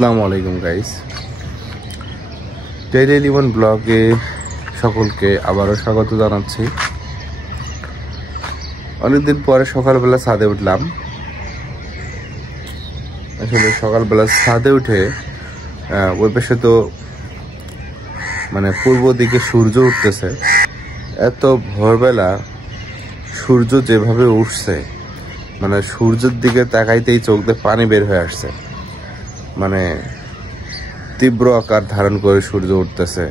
আসসালামু আলাইকুম guys, daily Limon ব্লগে সকলকে আবারও স্বাগত জানাচ্ছি। অনেকদিন পরে সকালবেলা ছাদে উঠলাম। আসলে সকালবেলা ছাদে উঠে ওই পাশে তো মানে পূর্ব দিকে সূর্য উঠতেছে। এত ভোরবেলা সূর্য যেভাবে উঠছে, মানে সূর্যের দিকে তাকাইতেই চোখ দিয়ে পানি বের হয়ে আসছে। মানে তীব্র আকার ধারণ করে সূর্য উঠতেছে,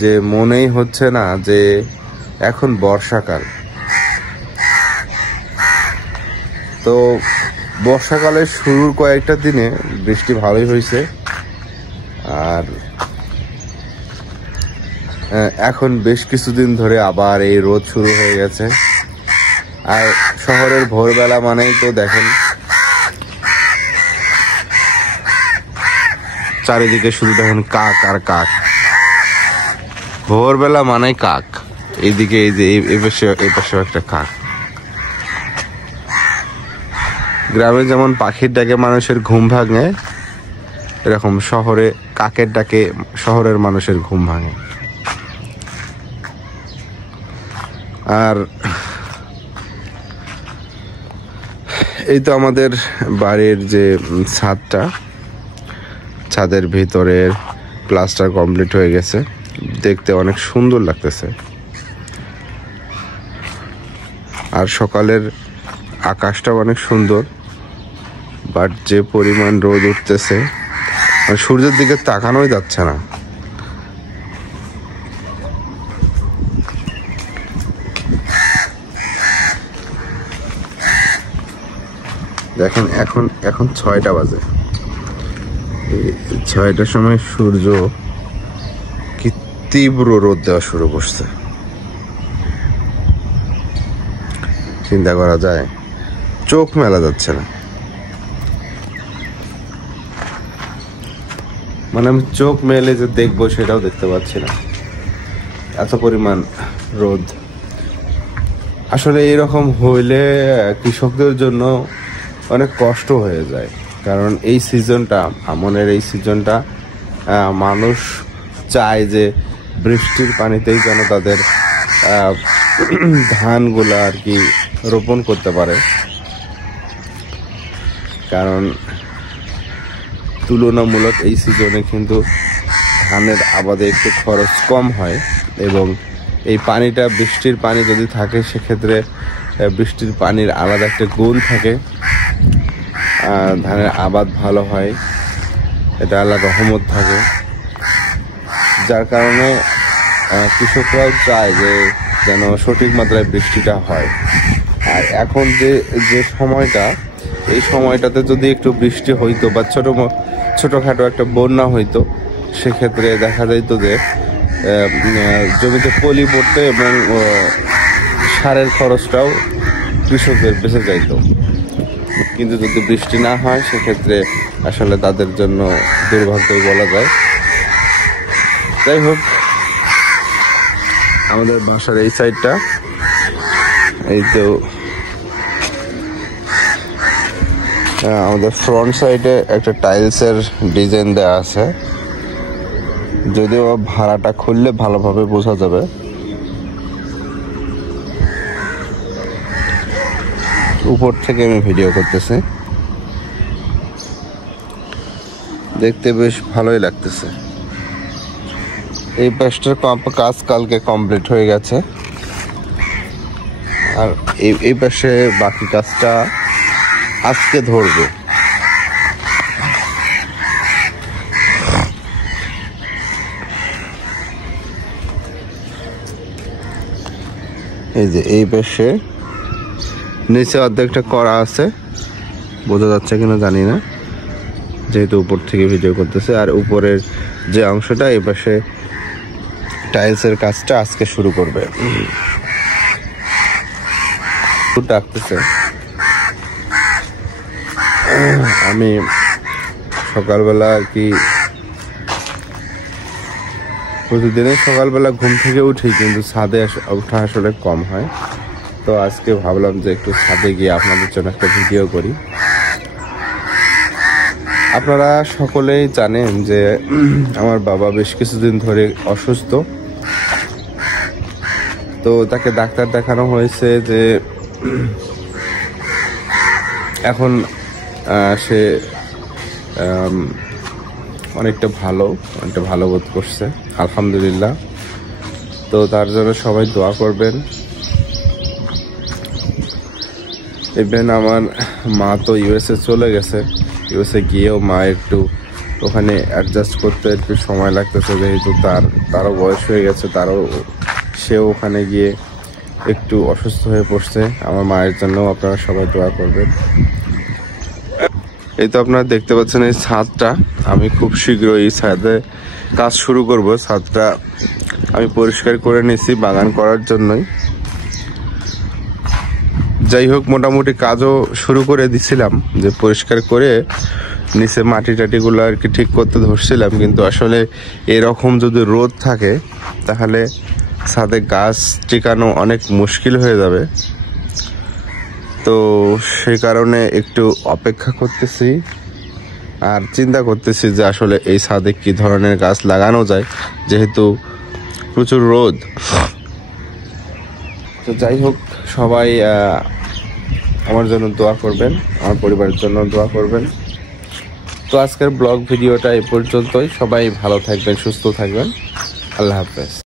যে মনেই হচ্ছে না যে এখন বর্ষাকাল। তো বর্ষাকালের শুরুর কয়েকটা দিনে বৃষ্টি ভালোই হয়েছে, আর এখন বেশ কিছুদিন ধরে আবার এই রোদ শুরু হয়ে গেছে। আর শহরের ভোরবেলা মানেই তো দেখেন চারিদিকে শুধু দেখেন কাক আর কাক। ভোরবেলা মানেই কাক। এইদিকে এই যে এই পাশে একটা কাক। গ্রামে যেমন পাখির ডাকে মানুষের ঘুম ভাঙে, এরকম শহরে কাকের ডাকে শহরের মানুষের ঘুম ভাঙে। আর এই তো আমাদের বাড়ির যে ছাদটা, ছাদের ভিতরের প্লাস্টার কমপ্লিট হয়ে গেছে, দেখতে অনেক সুন্দর লাগতেছে। আর সকালের আকাশটাও অনেক সুন্দর, বাট যে পরিমাণ রোদ উঠতেছে সূর্যের দিকে তাকানোই যাচ্ছে না। দেখেন এখন 6টা বাজে। 6টার সময় সূর্য কি তীব্র রোদ দেওয়া শুরু করছে, চিন্তা করা যায়, চোখ মেলা যাচ্ছে না। মানে আমি চোখ মেলে যে দেখবো সেটাও দেখতে পাচ্ছি না, এত পরিমাণ রোদ। আসলে এরকম হইলে কৃষকদের জন্য অনেক কষ্ট হয়ে যায়, কারণ এই সিজনটা, আমনের এই সিজনটা, মানুষ চায় যে বৃষ্টির পানিতেই যেন তাদের ধানগুলো আর কি রোপণ করতে পারে। কারণ তুলনামূলক এই সিজনে কিন্তু ধানের আবাদে একটু খরচ কম হয়, এবং এই পানিটা, বৃষ্টির পানি যদি থাকে সেক্ষেত্রে বৃষ্টির পানির আলাদা একটা গুণ থাকে, ধানের আবাদ ভালো হয়, এটা আল্লাহর রহমত থাকে। যার কারণে কৃষকরাও চায় যে যেন সঠিক মাত্রায় বৃষ্টিটা হয়। আর এখন যে সময়টা, এই সময়টাতে যদি একটু বৃষ্টি হইতো বা ছোটোখাটো একটা বন্যা হইতো, সেক্ষেত্রে দেখা যাইতো যে জমিতে পলি পড়তে এবং সারের খরচটাও কৃষকদের বেঁচে যাইতো। কিন্তু যদি বৃষ্টি না হয় সেক্ষেত্রে আসলে তাদের জন্য দুর্ভাগ্যই বলা যায়। যাই হোক, আমাদের বাসার এই সাইডটা, এই তো আমাদের ফ্রন্ট সাইডে একটা টাইলসের ডিজাইন দেওয়া আছে, যদিও ভাড়াটা খুললে ভালোভাবে বোঝা যাবে। উপর থেকে আমি ভিডিও করতেছি, দেখতে বেশ ভালোই লাগতেছে। এই পাশটার কাজ কালকে কমপ্লিট হয়ে গেছে, আর এই পাশে বাকি কাজটা আজকে ধরবে। এই যে এই পাশে নিচে অর্ধেকটা করা আছে, বোঝা যাচ্ছে কিনা জানি না, যেহেতু উপর থেকে ভিডিও করতেছে। আর উপরের যে অংশটা, এই পাশে টাইলসের কাজটা আজকে শুরু করবে। ডাকতেছে, আমি সকালবেলা আর কি প্রতিদিনই সকালবেলা ঘুম থেকে উঠি, কিন্তু ছাদে ওঠা আসলে কম হয়। তো আজকে ভাবলাম যে একটু ছাদে গিয়ে আপনাদের জন্য একটা ভিডিও করি। আপনারা সকলেই জানেন যে আমার বাবা বেশ কিছুদিন ধরে অসুস্থ। তো তাকে ডাক্তার দেখানো হয়েছে যে এখন সে অনেকটা ভালো বোধ করছে, আলহামদুলিল্লাহ। তো তার জন্য সবাই দোয়া করবেন। ইভেন আমার মা তো ইউএসএ চলে গেছে, ইউএসএ গিয়েও মা একটু ওখানে অ্যাডজাস্ট করতে একটু সময় লাগতেছে, যেহেতু তারও বয়স হয়ে গেছে, সেও ওখানে গিয়ে একটু অসুস্থ হয়ে পড়ছে। আমার মায়ের জন্য আপনারা সবাই দোয়া করবেন। এই তো আপনারা দেখতে পাচ্ছেন এই ছাদটা, আমি খুব শীঘ্রই এই ছাদে কাজ শুরু করব। ছাদটা আমি পরিষ্কার করে নিয়েছি বাগান করার জন্যই। যাই হোক, মোটামুটি কাজও শুরু করে দিছিলাম, যে পরিষ্কার করে নিচে মাটি টাটিগুলো আর কি ঠিক করতে ধরছিলাম, কিন্তু আসলে এরকম যদি রোদ থাকে তাহলে ছাদে গাছ টিকানো অনেক মুশকিল হয়ে যাবে। তো সেই কারণে একটু অপেক্ষা করতেছি আর চিন্তা করতেছি যে আসলে এই ছাদে কি ধরনের গাছ লাগানো যায়, যেহেতু প্রচুর রোদ। তো যাই হোক, সবাই আমার জন্য দোয়া করবেন, আমার পরিবারের জন্য দোয়া করবেন। তো আজকের ব্লগ ভিডিওটা এই পর্যন্তই। সবাই ভালো থাকবেন, সুস্থ থাকবেন। আল্লাহ হাফেজ।